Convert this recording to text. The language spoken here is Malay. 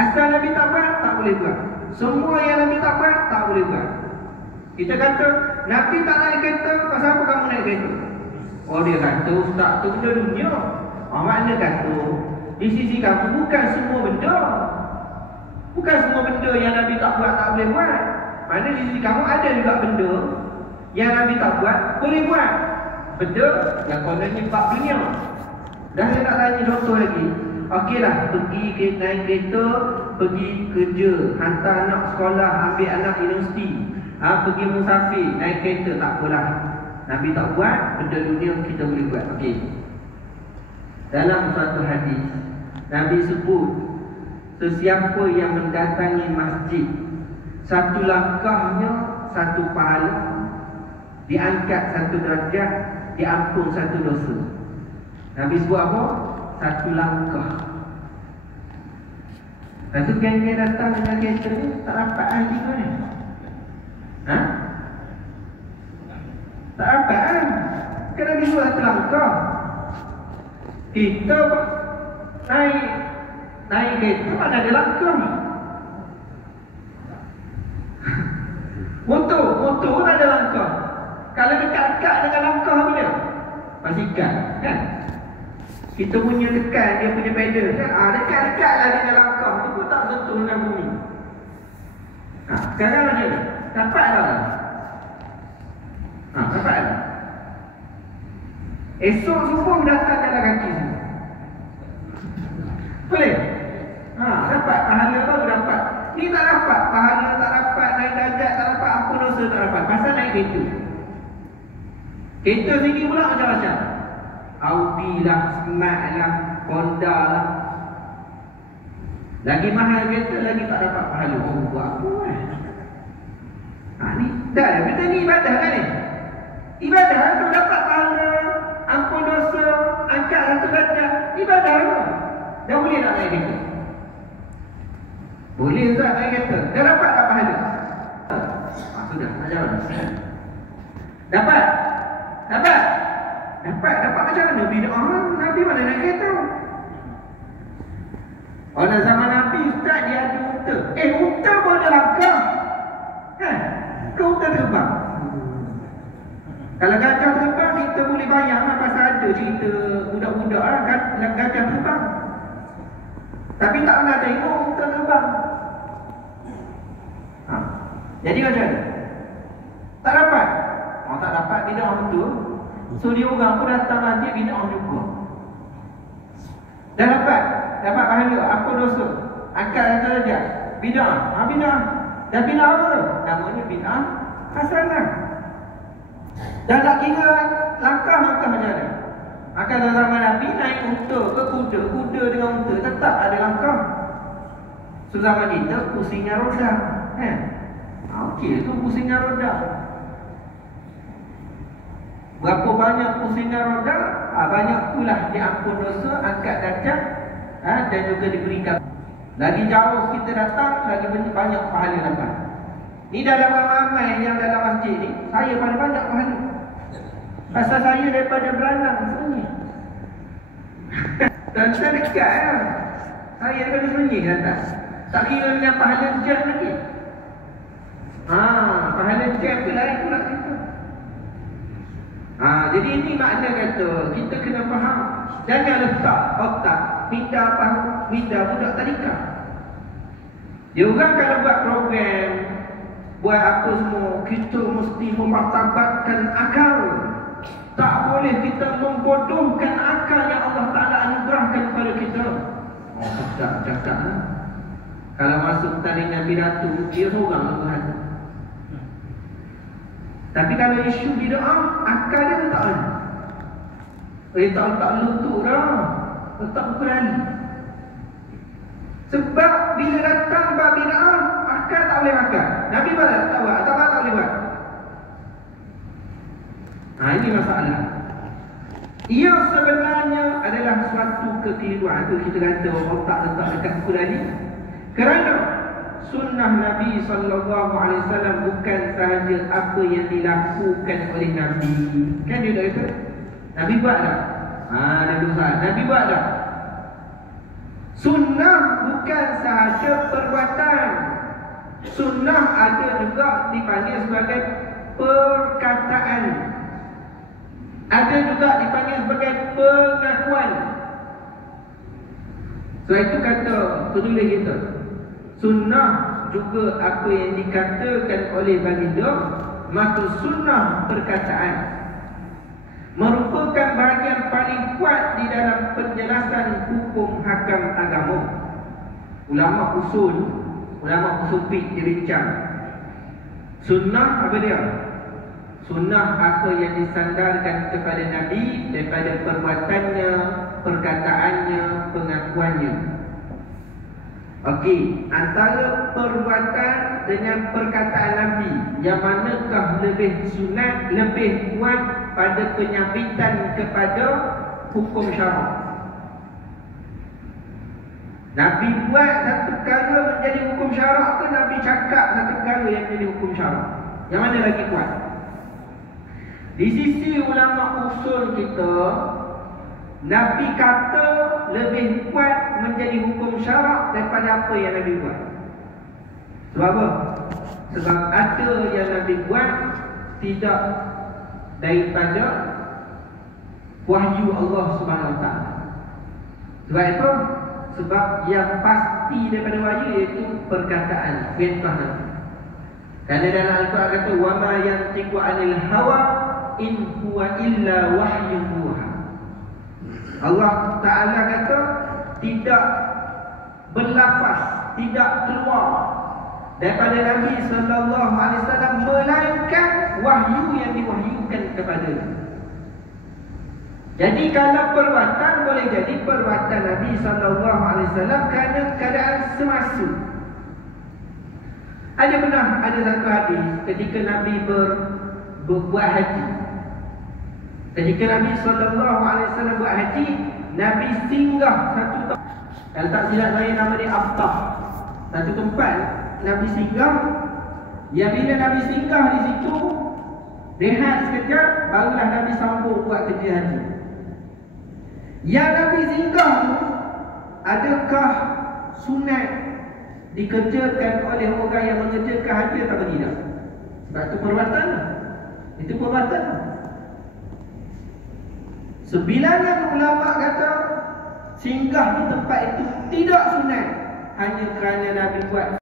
Asal Nabi tak buat, tak boleh buat. Semua yang Nabi tak buat, tak boleh buat. Kita kata, Nabi tak naik kereta, pasal apa kamu naik kereta? Oh, dia kata, ustaz tu benda dunia. Makna kata, di sisi kamu bukan semua benda. Bukan semua benda yang Nabi tak buat, tak boleh buat. Maknanya di sisi kamu ada juga benda yang Nabi tak buat, boleh buat. Benda yang kononnya bab dunia. Dah saya nak tanya contoh lagi. Okeylah, pergi naik kereta, pergi kerja, hantar anak sekolah, ambil anak universiti, pergi musafir, naik kereta, tak apalah. Nabi tak buat, benda dunia kita boleh buat. Okey. Dalam satu hadis, Nabi sebut, sesiapa yang mendatangi masjid, satu langkahnya satu pahala, diangkat satu derajat, diampun satu dosa. Nabi sebut apa? Satu langkah. Lepas tu geng-geng datang dengan kereta ni, tak dapat lagi ke ni? Tak dapat kan? Kan Nabi sebut satu langkah. Kita naik kereta mana ada langkah. Motor tak ada langkah. Kalau dekat-dekat dengan langkah apa dia? Basikal kan? Kita punya tekan dia punya pedal kan? Dekat-dekat lah dengan langkah tu pun tak sentuh dengan bumi. Sekarang aja dapat lah. Dapat lah. Esok subuh datang jalan kaki semua. Boleh? Dapat pahala baru dapat. Ni tak dapat pahala, tak dapat naik darjat, tak dapat ampun dosa, tak dapat. Pasal naik kereta. Kereta sini pula macam-macam. Audi lah, Smart lah, Honda lah. Lagi mahal kereta, lagi tak dapat pahala. Oh, buat apa ni? Dah, kita ni ibadah kan ni? Ibadah tu dapat pahala, ampun dosa, angkat satu darjat. Ibadah tu. Dah boleh tak naik kereta? Boleh tak naik kereta? Dah dapat tak pahala? Sudah, nak jawab. Dapat macam mana? Bid'ah Nabi mana naik kereta? Orang zaman Nabi Ustaz dia ada unta. Unta pun ada langkah kan? Ke unta terbang? Kalau gajah terbang kita boleh bayang lah. Pasal ada cerita budak-budak lah kan, gajah terbang. Tapi tak pernah tengok unta terbang. Jadi macam mana? Tak dapat? Tak dapat, bid'ah betul. So dia orang pun datang masjid, bid'ah juga. Dah dapat pahala, apa dosa? Angkat satu darjat. Bid'ah. Bid'ah. Dah bid'ah apa tu? Namanya bid'ah hasanah. Dah tak kira langkah macam mana. Dalam zaman Nabi naik unta ke kuda dengan unta tetap ada langkah. So zaman kita pusingnya roda kan? Okey, tu pusingnya roda. Berapa banyak pusingnya roda, banyak itulah diampun dosa, angkat darjat, dan juga diberikan. Lagi jauh kita datang, lagi banyak pahala dapat. Ni dalam ramai yang dalam masjid ni, saya paling banyak pahala. Pasal saya daripada Beranang sebenarnya. Dan saya dekat lah. Saya daripada sebenarnya kata. Tak kira dengan pahala jam lagi. Pahala jam tu lain pula kita. Jadi ini makna kata kita kena faham. Jangan letak otak minda budak tadika. Dia orang kalau buat program, buat apa semua, kita mesti memartabatkan akal. Tak boleh kita membodohkan akal yang Allah Ta'ala anugerahkan kepada kita. Cakap lah. Kalau masuk tandingan pidato, dia seorang Tuhan. Tapi kalau isu bid'ah, akal dia tak ada. Tak lutut dah. Tak berani. Sebab bila datang bab bid'ah, akal tak boleh makan. Nabi mana tak buat, tak boleh buat. Ini masalah. Ia sebenarnya adalah suatu kekeliruan. Itu kita kata otak letak dekat buku tadi. Kerana sunnah Nabi SAW bukan sahaja apa yang dilakukan oleh Nabi. Kan dia dah kata Nabi buat tak? Ada dosa. Nabi buat tak? Sunnah bukan sahaja perbuatan. Sunnah ada juga dipanggil sebagai perkataan. Ada juga dipanggil sebagai pengakuan. Sebab itu kata penulis kita, sunnah juga apa yang dikatakan oleh baginda, maka sunnah perkataan merupakan bahagian paling kuat di dalam penjelasan hukum hakam agama. Ulama usul fiqh dirincang. Sunnah apa dia? Sunnah apa yang disandarkan kepada Nabi daripada perbuatannya, perkataannya, pengakuannya. Okey, antara perbuatan dengan perkataan Nabi, yang manakah lebih sunat, lebih kuat pada penyambitan kepada hukum syarak? Nabi buat satu perkara menjadi hukum syarak ke Nabi cakap satu perkara yang menjadi hukum syarak? Yang mana lagi kuat? Di sisi ulama usul kita, Nabi kata lebih kuat menjadi hukum syarak daripada apa yang Nabi buat. Sebab apa? Sebab ada yang Nabi buat tidak daripada wahyu Allah Subhanahu Wa Taala. Sebab itu, sebab yang pasti daripada wahyu iaitu perkataan, perintah Nabi. Kerana dalam Al-Quran kata, wa ma yantiqu 'anil hawa in huwa illa wahyun yuha. Allah Ta'ala kata tidak berlafaz, tidak keluar daripada Nabi sallallahu alaihi wasallam melainkan wahyu yang diwahyukan kepadanya. Jadi kalau perbuatan boleh jadi perbuatan Nabi sallallahu alaihi wasallam kerana keadaan semasa. Ada pernah ada satu hadis ketika Nabi berbuat haji. Ketika Nabi SAW buat haji, Nabi singgah satu tempat. Kalau tak silap saya nama dia Abtah. Satu tempat Nabi singgah. Yang bila Nabi singgah di situ, rehat sekejap, barulah Nabi sambung buat kerja haji. Yang Nabi singgah tu, adakah sunat dikerjakan oleh orang yang mengerjakan haji atau tidak? Sebab itu perbuatan. Itu perbuatan. Sebilangan ulama kata singgah di tempat itu tidak sunat hanya kerana Nabi buat